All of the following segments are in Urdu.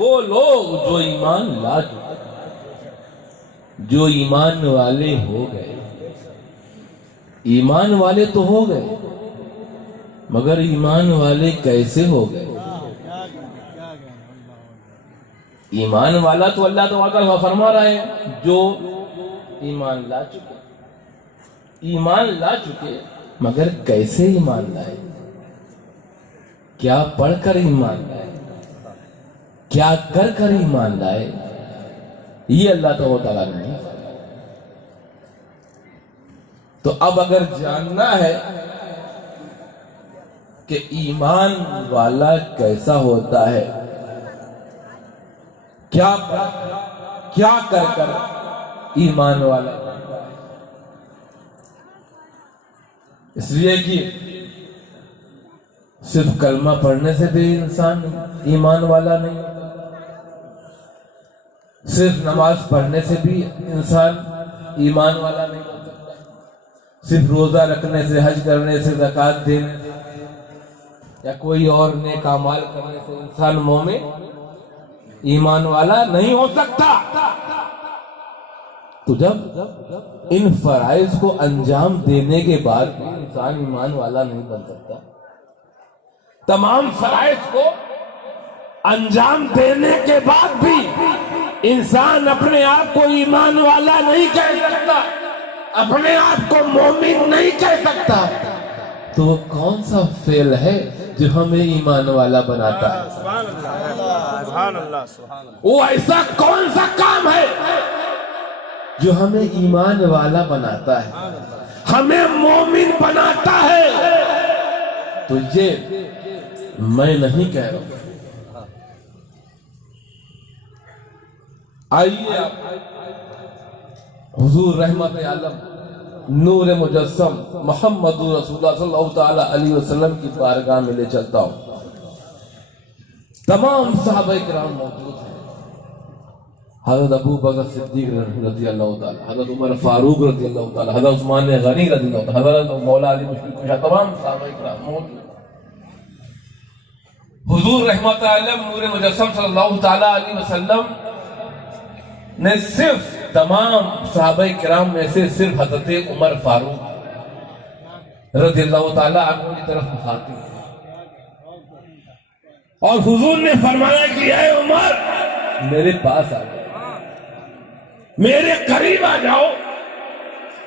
وہ لوگ جو ایمان لا چکے، جو ایمان والے ہو گئے. ایمان والے تو ہو گئے، مگر ایمان والے کیسے ہو گئے؟ ایمان والا تو اللہ تعالیٰ فرما رہا ہے جو ایمان لا چکے. ایمان لا چکے مگر کیسے ایمان لائے؟ کیا پڑھ کر ایمان لائے؟ کیا کر کر ایمان لائے؟ یہ اللہ تعالیٰ نے. تو اب اگر جاننا ہے کہ ایمان والا کیسا ہوتا ہے، کیا کر کر ایمان والا، اس لیے کہ صرف کلمہ پڑھنے سے بھی انسان ایمان والا نہیں، صرف نماز پڑھنے سے بھی انسان ایمان والا نہیں ہو سکتا، صرف روزہ رکھنے سے، حج کرنے سے، زکوٰۃ دینے سے یا کوئی اور نیک اعمال کرنے سے انسان مومن ایمان والا نہیں ہو سکتا. تو جب ان فرائض کو انجام دینے کے بعد بھی انسان ایمان والا نہیں بن سکتا، تمام فرائض کو انجام دینے کے بعد بھی انسان اپنے آپ کو ایمان والا نہیں کہہ سکتا، اپنے آپ کو مومن نہیں کہہ سکتا، تو وہ کون سا فعل ہے جو ہمیں ایمان والا بناتا ہے؟ سبحان اللہ، سبحان اللہ. وہ ایسا کون سا کام ہے جو ہمیں ایمان والا بناتا ہے، ہمیں مومن بناتا ہے؟ تو یہ میں نہیں کہہ رہا ہوں. آئیے حضور رحمت عالم نور مجسم محمد رسول اللہ صلی اللہ تعالی علیہ وسلم کی بارگاہ میں لے چلتا ہوں. تمام صحابہ کرام موجود ہیں. حضرت ابو بکر صدیق رضی اللہ تعالی، حضرت عمر فاروق رضی اللہ تعالی، حضرت عثمان غنی رضی اللہ تعالی، حضرت مولا علی مشکل کشا، تمام صحابہ کرام موجود ہیں. حضور رحمت عالم نور مجسم صلی اللہ تعالی علیہ وسلم نے صرف تمام صحابہ کرام میں سے صرف حضرت عمر فاروق رضی اللہ تعالی عنہ کی طرف مخاطب اور حضور نے فرمایا کہ اے عمر میرے پاس آ جاؤ، میرے قریب آ جاؤ.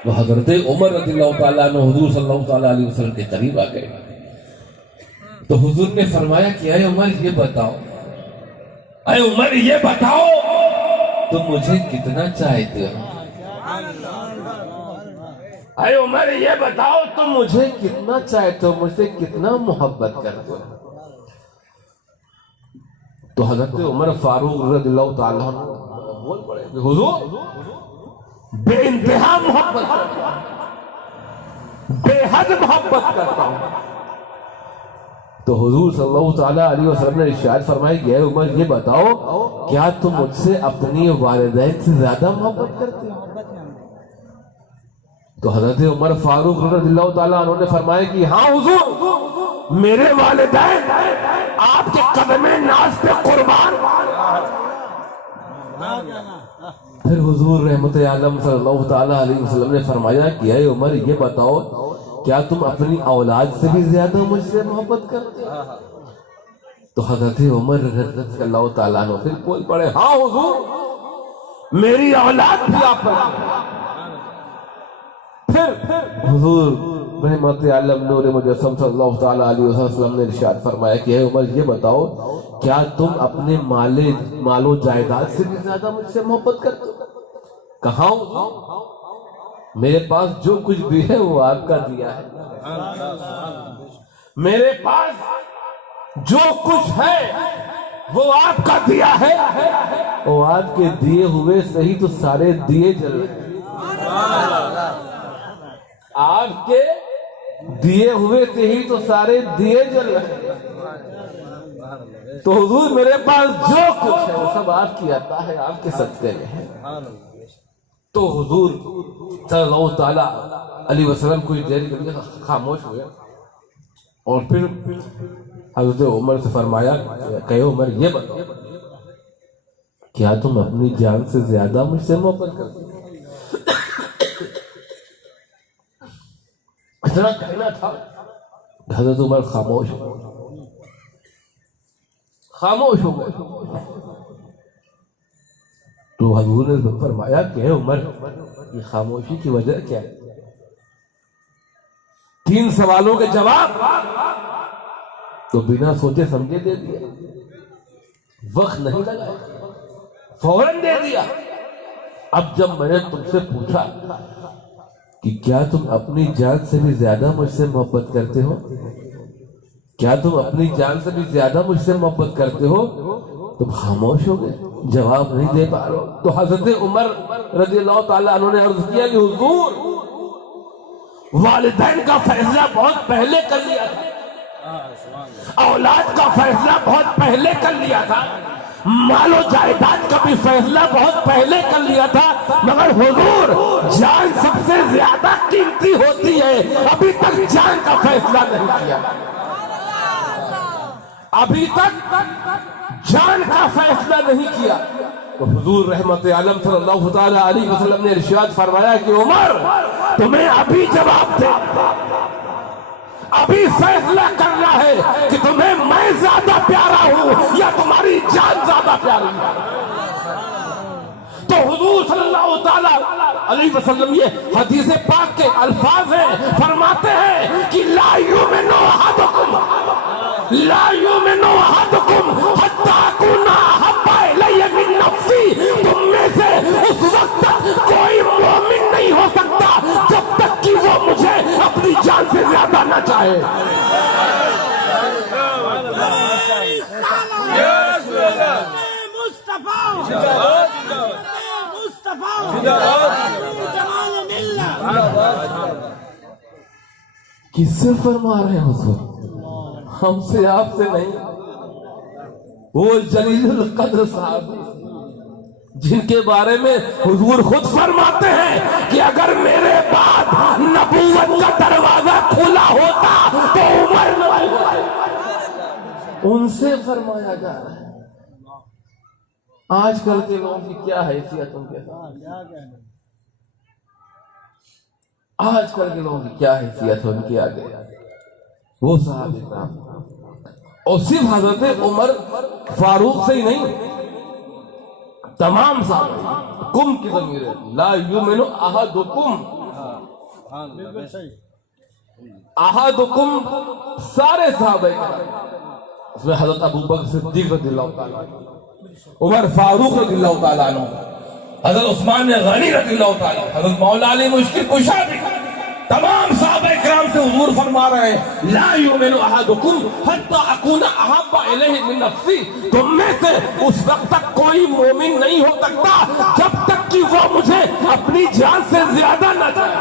وہ حضرت عمر رضی اللہ تعالیٰ عنہ حضور صلی اللہ تعالیٰ علیہ وسلم کے قریب آ گئے. تو حضور نے فرمایا کہ اے عمر یہ بتاؤ، اے عمر یہ بتاؤ تم مجھے کتنا چاہتے ہو؟ اے عمر یہ بتاؤ تم مجھے کتنا چاہتے ہو، مجھ سے کتنا محبت کرتے ہو؟ تو حضرت عمر فاروق رضی اللہ تعالیٰ عنہ بول پڑے حضور بے انتہا محبت کرتا ہوں، بے حد محبت کرتا ہوں. تو حضور صلی اللہ تعالیٰ علیہ وسلم نے ارشاد فرمایا کہ اے عمر یہ بتاؤ کیا تم مجھ سے اپنی والدین سے زیادہ محبت کرتے ہو؟ تو حضرت عمر فاروق رضی اللہ تعالیٰ عنہ نے فرمایا کہ ہاں حضور، میرے والدین آپ کے قدم ناز پہ قربان. پھر حضور رحمت عالم صلی اللہ تعالیٰ علیہ وسلم نے فرمایا کہ اے عمر یہ بتاؤ کیا تم اپنی اولاد سے بھی زیادہ مجھ سے محبت کرتے ہو؟ تو حضرت عمر رضی اللہ تعالیٰ عنہ پھر بول پڑے ہاں حضور، میری اولاد بھی آپ پر. پھر حضور رحمت عالم نور مجسم صلی اللہ تعالیٰ علیہ وسلم نے ارشاد فرمایا کہ اے عمر یہ بتاؤ کیا تم اپنے مال و جائیداد سے بھی زیادہ مجھ سے محبت کرتے ہو؟ کہاں ہوں؟ میرے پاس جو کچھ بھی ہے وہ آپ کا دیا ہے. میرے پاس جو کچھ ہے وہ آپ کا دیا ہے، اور آپ کے دیے ہوئے سے ہی تو سارے دیے جل رہے ہیں. آپ کے دیے ہوئے سے ہی تو سارے دیے جل رہے ہیں. تو حضور میرے پاس جو کچھ ہے وہ سب آپ کی عطا ہے، آپ کے صدقے میں ہے. تو حضور صلی اللہ تعالیٰ علیہ وسلم کچھ دیر کے لیے خاموش ہوئے اور پھر حضرت عمر سے فرمایا کہ عمر یہ بتاؤ کیا تم اپنی جان سے زیادہ مجھ سے محبت کرتے ہو؟ اتنا کہنا تھا، حضرت عمر خاموش ہو گئے، خاموش ہو گئے۔ تو حضور نے فرمایا کہ عمر یہ خاموشی کی وجہ کیا ہے؟ 3 سوالوں کے جواب تو بنا سوچے سمجھے دے دیا، وقت نہیں لگا، فوراً دے دیا۔ اب جب میں نے تم سے پوچھا کہ کیا تم اپنی جان سے بھی زیادہ مجھ سے محبت کرتے ہو، کیا تم اپنی جان سے بھی زیادہ مجھ سے محبت کرتے ہو، تم خاموش ہو گئے، جواب نہیں دے پا رہے۔ تو حضرت عمر رضی اللہ تعالیٰ عنہ نے عرض کیا کہ حضور والدین کا فیصلہ بہت پہلے کر لیا تھا، اولاد کا فیصلہ بہت پہلے کر لیا تھا، مال و جائیداد کا بھی فیصلہ بہت پہلے کر لیا تھا، مگر حضور جان سب سے زیادہ قیمتی ہوتی ہے، ابھی تک جان کا فیصلہ نہیں کیا، ابھی تک جان کا فیصلہ نہیں کیا۔ تو حضور رحمت عالم صلی اللہ تعالی علیہ وسلم نے ارشاد فرمایا کہ عمر تمہیں ابھی جواب دے، ابھی فیصلہ کرنا ہے کہ تمہیں میں زیادہ پیارا ہوں یا تمہاری جان زیادہ پیاری ہے۔ تو حضور صلی اللہ تعالی علیہ وسلم یہ حدیث پاک کے الفاظ ہیں، فرماتے ہیں کہ لا یؤمن احدکم حتی اکون احب الی من نفسی، تم میں سے اس وقت تک کوئی مومن نہیں ہو سکتا جب تک کہ وہ مجھے اپنی جان سے زیادہ نہ چاہے۔ کس سے فرما رہے ہیں حضور؟ ہم سے آپ سے نہیں، وہ جلیل القدر صاحب جن کے بارے میں حضور خود فرماتے ہیں کہ اگر میرے بعد نبوت کا دروازہ کھلا ہوتا تو عمر نہ ہوتا، ان سے فرمایا جا رہا ہے۔ آج کل کے لوگوں کی کیا حیثیت ان کے ساتھ، آج کل کے لوگوں کی کیا حیثیت ہے ان کے آگے، وہ صاحب اکرام، اور صرف حضرت عمر فاروق سے ہی نہیں، تمام صحابہ کم کی ضمیر ہے، لا یؤمن احدکم، احدکم سارے صحابہ اس میں حضرت ابوبکر صدیق رضی اللہ تعالیٰ عنہ، عمر فاروق رضی اللہ تعالیٰ عنہ، حضرت عثمان غنی رضی اللہ تعالیٰ عنہ، حضرت مولا علی مشکل کشا بھی، تمام صحابہ اکرام سے حضور فرما رہے ہیں لا یؤمن احدکم حتی اکون احب الیہ من نفسی، تم میں سے اس وقت تک کوئی مومن نہیں ہو سکتا جب تک کہ وہ مجھے اپنی جان سے زیادہ نہ چاہے۔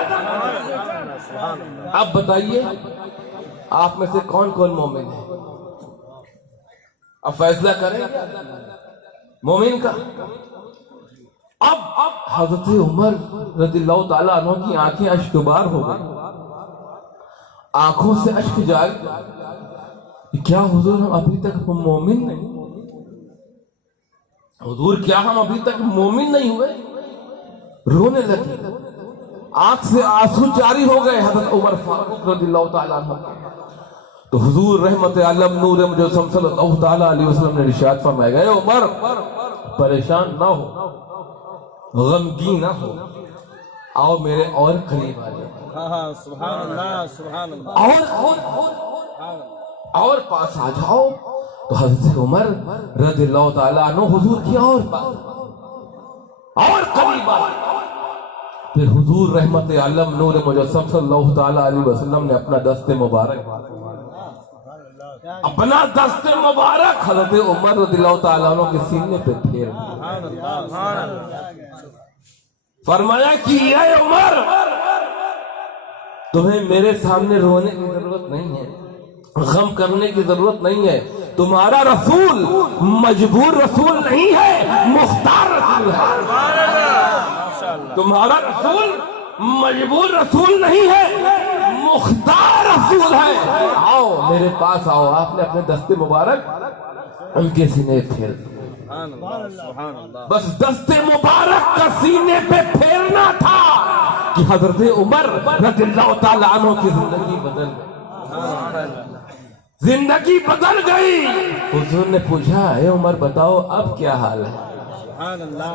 اب بتائیے آپ میں سے کون کون مومن ہے؟ اب فیصلہ کریں مومن کا۔ اب حضرت عمر رضی اللہ تعالیٰ عنہ کی آنکھیں اشکبار ہو گئی، آنکھوں سے اشک جاری، کیا حضور ہم ابھی تک مومن نہیں؟ حضور کیا ہم ابھی تک مومن نہیں ہوئے؟ رونے لگے، آنکھ سے آنسو جاری ہو گئے حضرت عمر فاروق رضی اللہ تعالیٰ عنہ۔ تو حضور رحمت عالم نور مجسم صلی اللہ تعالیٰ علیہ وسلم نے ارشاد فرمایا گئے عمر پریشان نہ ہو، غمگین نہ ہو، آؤ میرے اور قریب آ جاؤ، سبحان اللہ سبحان اللہ، اور پاس آ جاؤ۔ تو حضرت عمر رضی اللہ تعالیٰ عنہ حضور کی اور پاس اور قریب آ جاؤ۔ پھر حضور رحمت عالم نور مجسم صلی اللہ تعالیٰ علیہ وسلم نے اپنا دست مبارک حضرت عمر رضی اللہ تعالیٰ عنہ کے سینے پہ پھیر فرمایا کہ اے عمر تمہیں میرے سامنے رونے کی ضرورت نہیں ہے، غم کرنے کی ضرورت نہیں ہے، تمہارا رسول مجبور رسول نہیں ہے، مختار رسول ہے، تمہارا رسول مجبور رسول نہیں ہے، مختار رسول ہے، آؤ میرے پاس آؤ۔ آپ نے اپنے دست مبارک ان کے سینے پھیر دیا۔ سبحان اللہ سبحان اللہ بس دستے مبارک کا سینے پہ پھیرنا تھا کہ حضرت عمر رضی اللہ تعالیٰ عنہ کی زندگی بدل گئی، زندگی بدل گئی۔ حضور نے پوچھا اے عمر بتاؤ اب کیا حال ہے؟ سبحان اللہ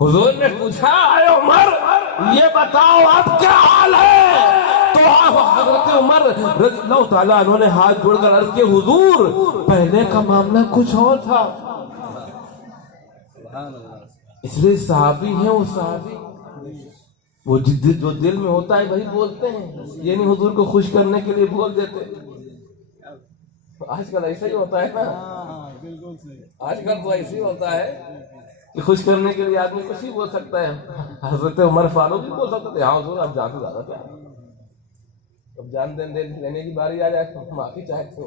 حضور نے پوچھا اے عمر یہ بتاؤ اب کیا حال ہے؟ تو آپ حضرت عمر رضی اللہ تعالیٰ عنہ نے ہاتھ جوڑ کر عرض کیا حضور پہلے کا معاملہ کچھ اور تھا، سبحان اللہ اس لیے صحابی ہیں وہ صحابی، وہ جو دل میں ہوتا ہے وہی بولتے ہیں، یہ نہیں حضور کو خوش کرنے کے لیے بول دیتے۔ آج کل ایسا ہی ہوتا ہے نا، آج کل تو ایسا ہی ہوتا ہے کہ خوش کرنے کے لیے آدمی کچھ ہی بول سکتا ہے۔ حضرت عمر فاروق بھی بول سکتے تھے ہاں حضور آپ جان سے زیادہ پیار، اب جان دینے کی باری آ جائے تو معافی چاہتے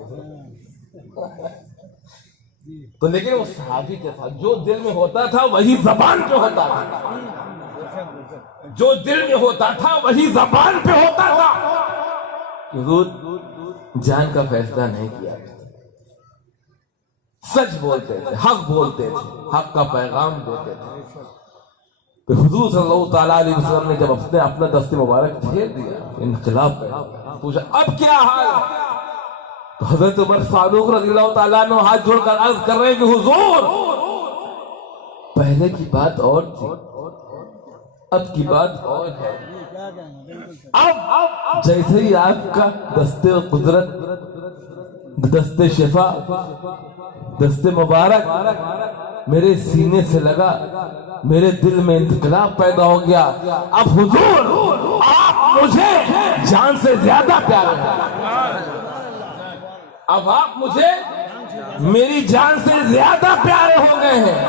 تو، لیکن وہ صحابی کے ساتھ جو دل میں ہوتا تھا وہی زبان پہ ہوتا تھا، جو دل میں ہوتا تھا وہی زبان پہ ہوتا تھا۔ حضور جان کا فیصلہ نہیں کیا، سچ بولتے تھے، حق بولتے تھے، حق کا پیغام دیتے تھے۔ تو حضور صلی اللہ تعالیٰ علیہ وسلم نے جب اپنا دست مبارک پھیر دیا، انقلاب کر پوچھا اب کیا حال ہے؟ تو حضرت عمر فاروق رضی اللہ تعالیٰ عنہ ہاتھ جوڑ کر عرض کر رہے ہیں کہ حضور پہلے کی بات اور تھی، اب کی بات اور ہے۔ اب جیسے ہی آپ کا دست قدرت، دست شفا، دست مبارک میرے سینے سے لگا، میرے دل میں انقلاب پیدا ہو گیا، اب حضور آپ مجھے جان سے زیادہ پیارے ہیں، اب آپ مجھے میری جان سے زیادہ پیارے ہو گئے ہیں۔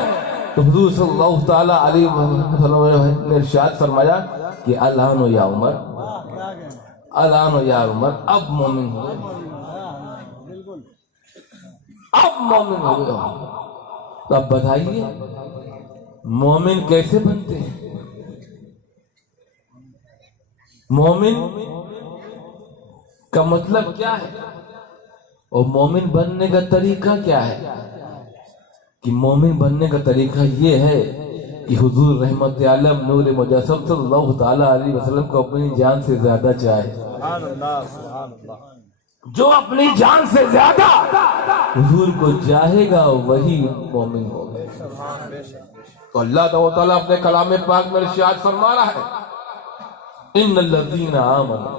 تو حضور صلی اللہ تعالیٰ علیہ وسلم نے ارشاد فرمایا کہ الآن یا عمر، الآن یا عمر اب مومن ہوئے، اب مومن ہوئے ہو۔ تو اب بتائیے مومن کیسے بنتے ہیں؟ مومن کا مطلب کیا ہے اور مومن بننے کا طریقہ کیا ہے؟ کہ مومن بننے کا طریقہ یہ ہے کہ حضور رحمت عالم نور مجسم صلی اللہ تعالیٰ علیہ وسلم کو اپنی جان سے زیادہ چاہے۔ سبحان اللہ سبحان اللہ جو اپنی جان سے زیادہ حضور کو چاہے گا وہی مومن ہوگا۔ تو اللہ تعالیٰ اپنے کلام پاک میں ارشاد فرما رہا ہے ان الذین آمنوا،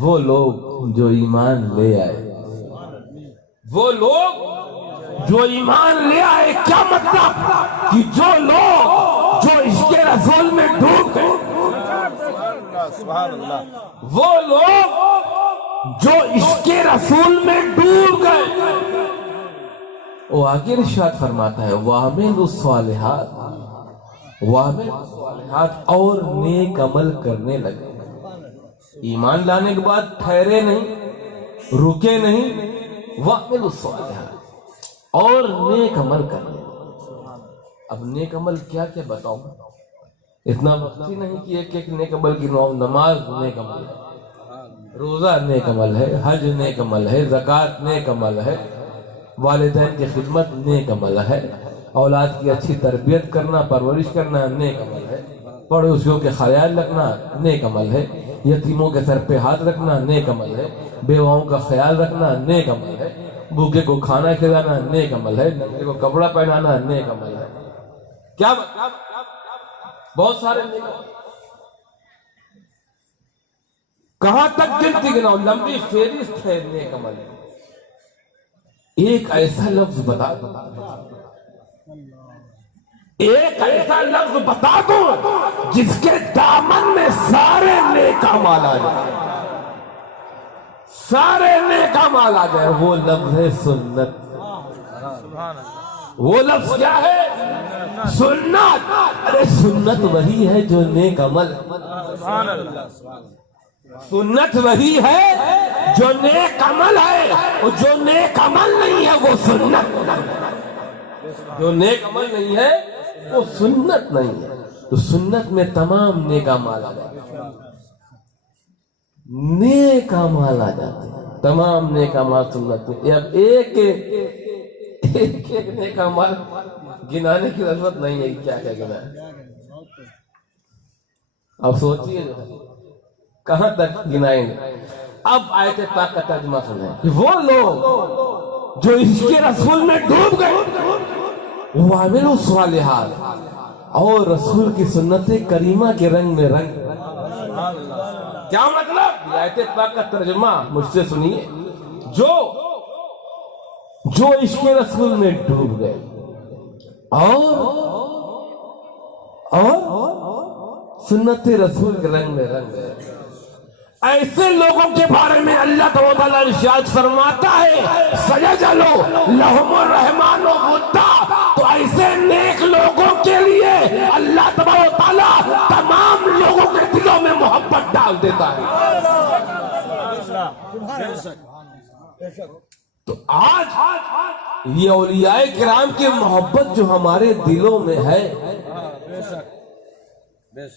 وہ لوگ جو ایمان لے آئے، وہ لوگ جو ایمان لے آئے، کیا مطلب کہ جو لوگ جو عشق رسول میں ڈوب گئے، سبحان اللہ وہ لوگ جو عشق رسول میں ڈوب گئے، وہ آگے ارشاد فرماتا ہے وَعَمِلُوا الصَّالِحَاتِ، وَعَمِلُوا الصَّالِحَاتِ، اور نیک عمل کرنے لگے۔ ایمان لانے کے بعد ٹھہرے نہیں، رکے نہیں، وَعَمِلُوا الصَّالِحَاتِ، اور نیک عمل کرنے لگے۔ اب نیک عمل کیا کیا بتاؤں، اتنا وقت ہی نہیں کہ ایک نیک عمل کی نماز نیک عمل ہے، روزہ نیک عمل ہے، حج نیک عمل ہے، زکوٰۃ نیک عمل ہے، والدین کی خدمت نیک عمل ہے، اولاد کی اچھی تربیت کرنا، پرورش کرنا نیک عمل ہے، پڑوسیوں کے خیال رکھنا نیک عمل ہے، یتیموں کے سر پہ ہاتھ رکھنا نیک عمل ہے، بیواؤں کا خیال رکھنا نیک عمل ہے، بھوکے کو کھانا کھلانا نیک عمل ہے، ننگے کو کپڑا پہنانا نیک عمل ہے۔ کیا بہت سارے نیک عمل، کہاں تک گنتی گناؤ، لمبی فہرست ہے نیک عمل۔ ایک ایسا لفظ بتا دو، ایک ایسا لفظ بتا دو جس کے دامن میں سارے نیک اعمال آ جائے، سارے نیک اعمال آ جائے، وہ لفظ ہے سنت۔ وہ لفظ کیا ہے؟ سنت۔ ارے سنت وہی ہے جو نیک عمل، سبحان اللہ سنت وہی ہے جو نیک عمل ہے، اور جو نیک عمل نہیں ہے وہ سنت، جو نیک عمل نہیں ہے وہ سنت نہیں ہے۔ تو سنت میں تمام نیک اعمال آ جاتے ہیں، نیک اعمال آ جاتے ہیں، تمام نیک اعمال سنت میں۔ اب ایک ایک نیک عمل گنانے کی ضرورت نہیں ہے، کیا کیا گنا ہے. اب سوچیے کہاں تک گنائیں گے. اب آیت پاک کا ترجمہ سنیں کہ وہ لوگ جو اس کے رسول میں ڈوب گئے وَعَمِلُوا الصَّالِحَاتِ اور رسول کی سنت کریمہ کے رنگ میں رنگ. کیا مطلب؟ آیت پاک کا ترجمہ مجھ سے سنیے. جو عشق رسول میں ڈوب گئے اور سنت رسول کے رنگ میں رنگ گئے، ایسے لوگوں کے بارے میں اللہ تعالیٰ ارشاد فرماتا ہے سَيَجْعَلُ لَهُمُ الرَّحْمَنُ وُدًّا. تو ایسے نیک لوگوں کے لیے اللہ تعالیٰ تمام لوگوں کے دلوں میں محبت ڈال دیتا ہے. تو آج یہ اولیاء کرام کی محبت جو ہمارے دلوں میں ہے،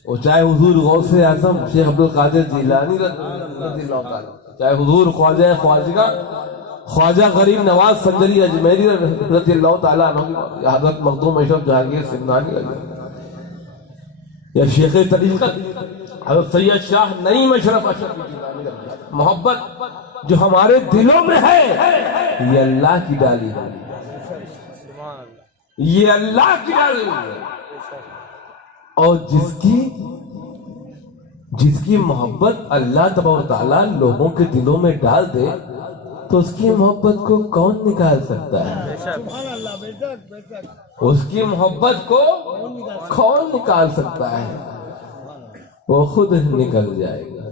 وہ چاہے حضور غوث اعظم شیخ عبدالقادر جیلانی رضی اللہ تعالیٰ، چاہے حضور خواجہ غریب نواز سنجری اجمیری رضی اللہ تعالیٰ عنہ، حضرت مخدوم اشرف جہانگیر سمنانی رضی اللہ، یا شیخ طریقت حضرت سید شاہ نعیم اشرف جیلانی، محبت جو ہمارے دلوں میں ہے یہ اللہ کی ڈالی ہے، یہ اللہ کی ڈالی ہے. اور جس کی محبت اللہ تبارک تعالیٰ لوگوں کے دلوں میں ڈال دے تو اس کی محبت کو کون نکال سکتا ہے؟ اس کی محبت کو کون نکال سکتا ہے؟ وہ خود نکل جائے گا،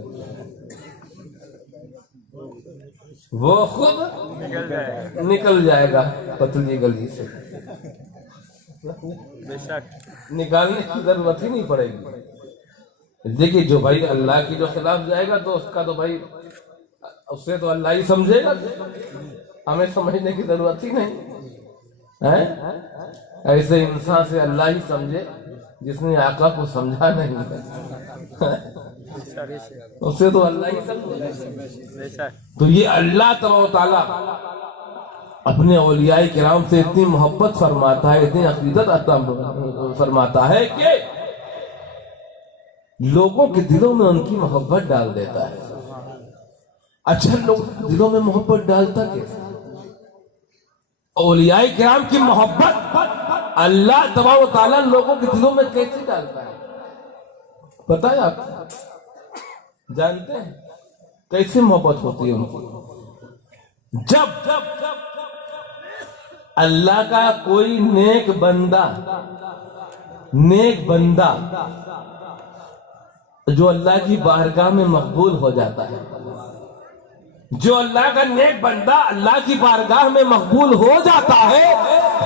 وہ خود نکل جائے گا پتلی گلی سے، نکالنے کی ضرورت ہی نہیں پڑے گی. دیکھیے جو بھائی اللہ کی جو خلاف جائے گا تو اس کا تو بھائی اس سے تو اللہ ہی سمجھے گا، ہمیں سمجھنے کی ضرورت ہی نہیں. ایسے انسان سے اللہ ہی سمجھے جس نے آقا کو سمجھا نہیں، اس سے تو اللہ ہی سمجھے. تو یہ اللہ تعالیٰ اپنے اولیاء کرام سے اتنی محبت فرماتا ہے، اتنی عقیدت عطا فرماتا ہے کہ لوگوں کے دلوں میں ان کی محبت ڈال دیتا ہے. اچھا لوگ دلوں میں محبت ڈالتا کیسے؟ اولیاء کرام کی محبت اللہ تبارک و تعالیٰ لوگوں کے دلوں میں کیسے ڈالتا ہے؟ پتہ ہے آپ جانتے ہیں کیسے محبت ہوتی ہے ان کو؟ جب اللہ کا کوئی نیک بندہ جو اللہ کی بارگاہ میں مقبول ہو جاتا ہے، جو اللہ کا نیک بندہ اللہ کی بارگاہ میں مقبول ہو جاتا ہے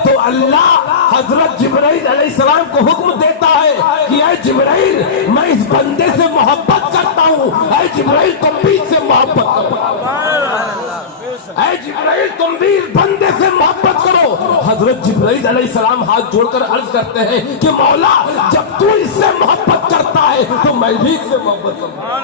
تو اللہ حضرت جبرائیل علیہ السلام کو حکم دیتا ہے کہ اے جبرائیل میں اس بندے سے محبت کرتا ہوں، اے جبرائیل تم بھی اس سے محبت کرو، اے جبرائیل تم بھی اس بندے سے محبت کرو. حضرت جبرائیل علیہ السلام ہاتھ جوڑ کر عرض کرتے ہیں کہ مولا جب تو اس سے محبت کرتا ہے تو میں بھی اس سے محبت کرتا ہوں.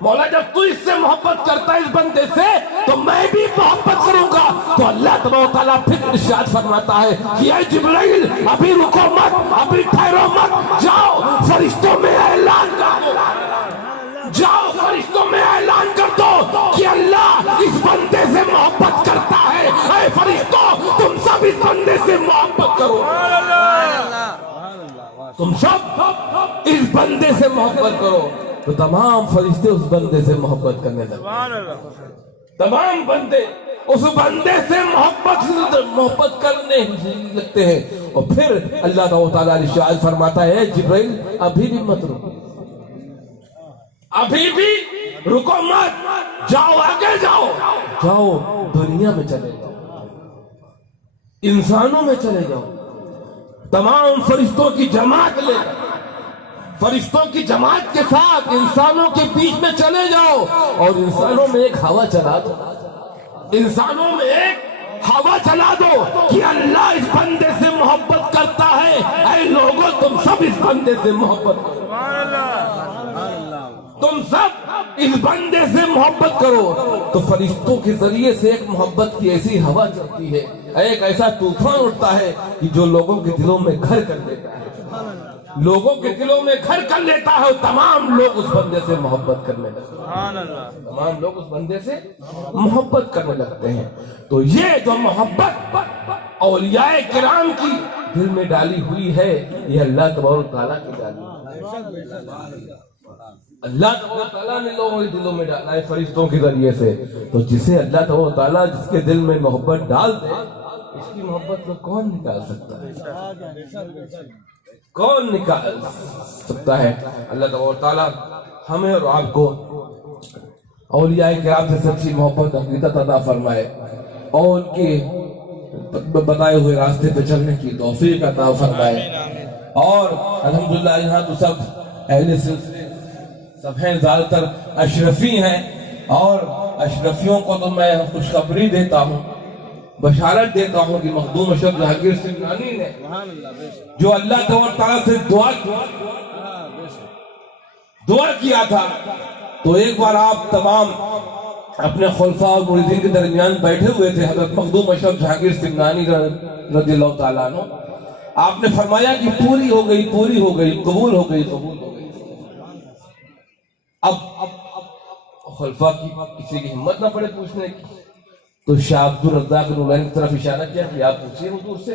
مولا جب تو اس سے محبت کرتا ہے اس بندے سے تو میں بھی محبت کروں گا. تو اللہ تبارک و تعالیٰ پھر ارشاد فرماتا ہے کہ اے جبرائیل ابھی رکو مت، ابھی ٹھہرو مت، جاؤ فرشتوں میں اعلان کر دو، جاؤ فرشتوں میں اعلان کر دو کہ اللہ اس بندے سے محبت کرتا ہے. اے فرشتوں تم سب اس بندے سے محبت کرو، تم سب اس بندے سے محبت کرو. تو تمام فرشتے اس بندے سے محبت کرنے لگے، تمام بندے اس بندے سے محبت کرنے لگتے ہیں. اور پھر اللہ تعالیٰ ارشاد فرماتا ہے جبرائیل ابھی بھی مت رکو، ابھی بھی رکو مت، جاؤ آگے جاؤ دنیا میں چلے جاؤ، انسانوں میں چلے جاؤ، تمام فرشتوں کی جماعت لے، فرشتوں کی جماعت کے ساتھ انسانوں کے بیچ میں چلے جاؤ اور انسانوں میں ایک ہوا چلا دو، انسانوں میں ایک ہوا چلا دو کہ اللہ اس بندے سے محبت کرتا ہے. اے لوگوں تم سب اس بندے سے محبت کرو، تم سب اس بندے سے محبت کرو تو فرشتوں کے ذریعے سے ایک محبت کی ایسی ہوا چلتی ہے, ایک ایسا طوفان اٹھتا ہے کہ جو لوگوں کے دلوں میں گھر کر لیتا ہے, لوگوں کے دلوں میں گھر کر لیتا ہے, تمام لوگ اس بندے سے محبت کرنے لگتے ہیں, تمام لوگ اس بندے سے محبت کرنے لگتے ہیں. تو یہ جو محبت اولیاء کرام کی دل میں ڈالی ہوئی ہے, یہ اللہ تبارک و تعالیٰ کی ڈالی ہے. اللہ تبارک و تعالیٰ نے لوگوں کے دلوں میں ڈالا ہے فرشتوں کے ذریعے سے. تو جسے اللہ تبارک و تعالیٰ جس کے دل میں محبت ڈال دے, اس کی محبت کو کون نکال سکتا ہے؟ کون نکال سکتا ہے؟ اللہ تبارک و تعالیٰ ہمیں اور آپ کو اولیاء کرام سے سچی محبت عقیدت عطا فرمائے اور ان کے بتائے ہوئے راستے پہ چلنے کی توفیق عطا فرمائے. اور الحمدللہ یہاں تو سب اہل سلسلے سب ہیں, زیادہ تر اشرفی ہیں, اور اشرفیوں کو تو میں خوشخبری دیتا ہوں, بشارت دیتا ہوں کہ مخدوم اشرف جہانگیر سمنانی نے جو اللہ تعالیٰ سے دعا کیا تھا, تو ایک بار آپ تمام اپنے خلفاء اور مریدین کے درمیان بیٹھے ہوئے تھے, حضرت مخدوم اشرف جہانگیر سمنانی رضی اللہ تعالیٰ عنہ, آپ نے فرمایا کہ پوری ہو گئی, پوری ہو گئی, قبول ہو گئی, قبول ہو گئی. اب خلفاء کی کسی کی ہمت نہ پڑے پوچھنے کی, تو شاہ عبد الرزاق نورانی کی طرف اشارہ کیا کہ آپ پوچھئے حضور سے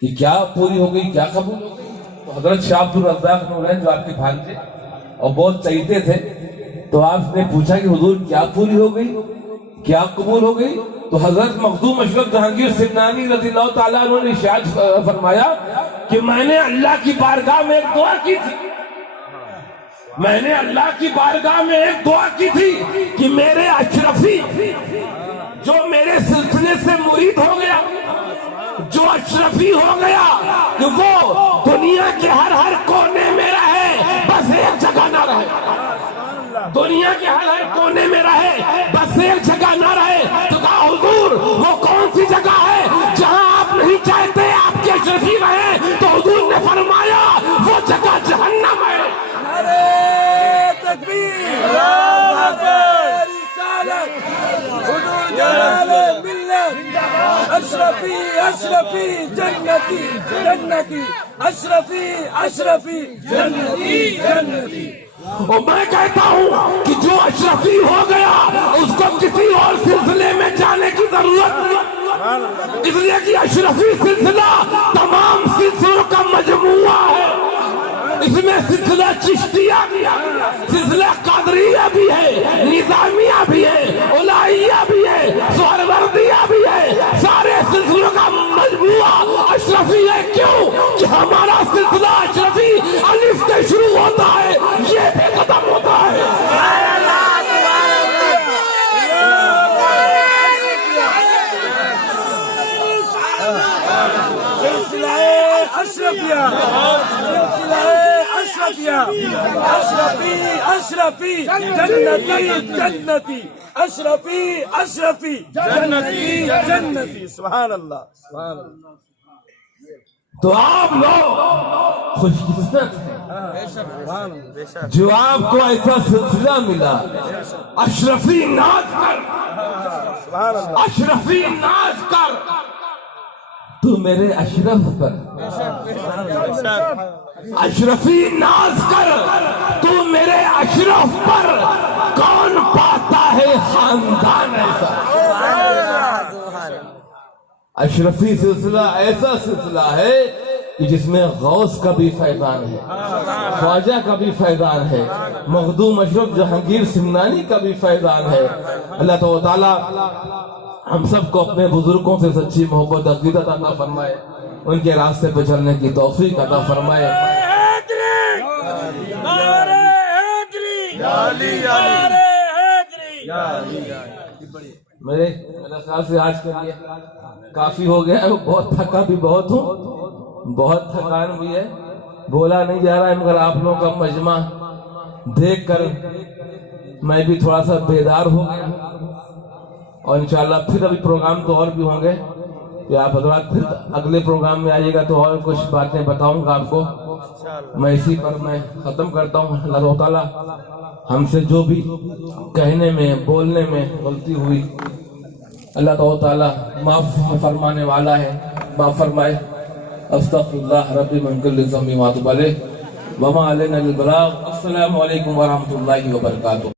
کہ کیا پوری ہو گئی, کیا قبول ہو گئی. تو حضرت شاہ عبد الرزاق نورانی جو آپ کے بھانجے اور بہت چہیتے تھے, تو آپ نے پوچھا کہ حضور کیا پوری ہو گئی, کیا قبول ہو گئی. تو حضرت مخدوم اشرف جہانگیر سمنانی رضی اللہ تعالیٰ عنہ نے ارشاد فرمایا کہ میں نے اللہ کی بارگاہ میں ایک دعا کی تھی, میں نے اللہ کی بارگاہ میں ایک دعا کی تھی کہ میرے اشرفی جو میرے سلسلے سے مرید ہو گیا, جو اشرفی ہو گیا, کہ وہ دنیا کے ہر کونے میں رہے, بس ایک جگہ نہ رہے, دنیا کے ہر کونے میں رہے, بس ایک جگہ نہ رہے. تو کہا حضور وہ کون سی جگہ ہے جہاں آپ نہیں چاہتے آپ کے اشرفی رہے؟ تو حضور نے فرمایا وہ جگہ جہنم ہے. تکبیر اللہ اکبر رسالت حضور جلال ملت اشرفی اشرفی جنتی جنتی اشرفی اشرفی جنتی جنتی. اور میں کہتا ہوں کہ جو اشرفی ہو گیا اس کو کسی اور سلسلے میں جانے کی ضرورت نہیں, اس لیے کہ اشرفی سلسلہ تمام سلسلوں کا مجموعہ ہے. اس میں سلسلہ چشتیہ بھی ہے, سلسلہ قادریہ بھی ہے, نظامیہ بھی ہے, اولائیہ بھی ہے, سہروردیہ بھی ہے, سارے سلسلوں کا مجموعہ اشرفی ہے. کیوں کہ ہمارا سلسلہ اشرفی الف سے شروع ہوتا ہے, یہ بھی ختم ہوتا ہے. اشرفیہ اشرفیہ اشرفی اشرفی جنتی جنتی اشرفی اشرفی جنتی جنتی. سبحان اللہ, سبحان اللہ. تو آپ لوگ خوش قسمت ہیں جو آپ کو ایسا سلسلہ ملا. اشرفی ناز کر, اشرفی ناز کر, تو میرے اشرف پر, اشرفی ناز کر تو میرے اشرف پر, کون پاتا ہے خاندان ایسا. اشرفی سلسلہ ایسا سلسلہ ہے کہ جس میں غوث کا بھی فیضان ہے, خواجہ کا بھی فیضان ہے, مخدوم اشرف جہانگیر سمنانی کا بھی فیضان ہے. اللہ تعالیٰ ہم سب کو اپنے بزرگوں سے سچی محبت عقیدت عطا فرمائے, ان کے راستے پہ چلنے کی توفیق عطا فرمائے. میرے خیال سے آج کے لیے کافی ہو گیا ہے. بہت تھکا بھی بہت ہوں, بہت تھکان بھی ہے, بولا نہیں جا رہا ہے, مگر آپ لوگوں کا مجمع دیکھ کر میں بھی تھوڑا سا بیدار ہو گیا. اور انشاءاللہ پھر ابھی پروگرام تو اور بھی ہوں گے, کہ آپ حضرات پھر اگلے پروگرام میں آئیے گا تو اور کچھ باتیں بتاؤں گا آپ کو. میں اسی پر میں ختم کرتا ہوں. اللہ تعالیٰ ہم سے جو بھی کہنے میں بولنے میں غلطی ہوئی اللہ تعالیٰ معاف فرمانے والا ہے, معاف فرمائے. استغفر اللہ ربی من کل ذنب واتوب الیہ وما علینا البلاغ. السلام علیکم ورحمۃ اللہ وبرکاتہ.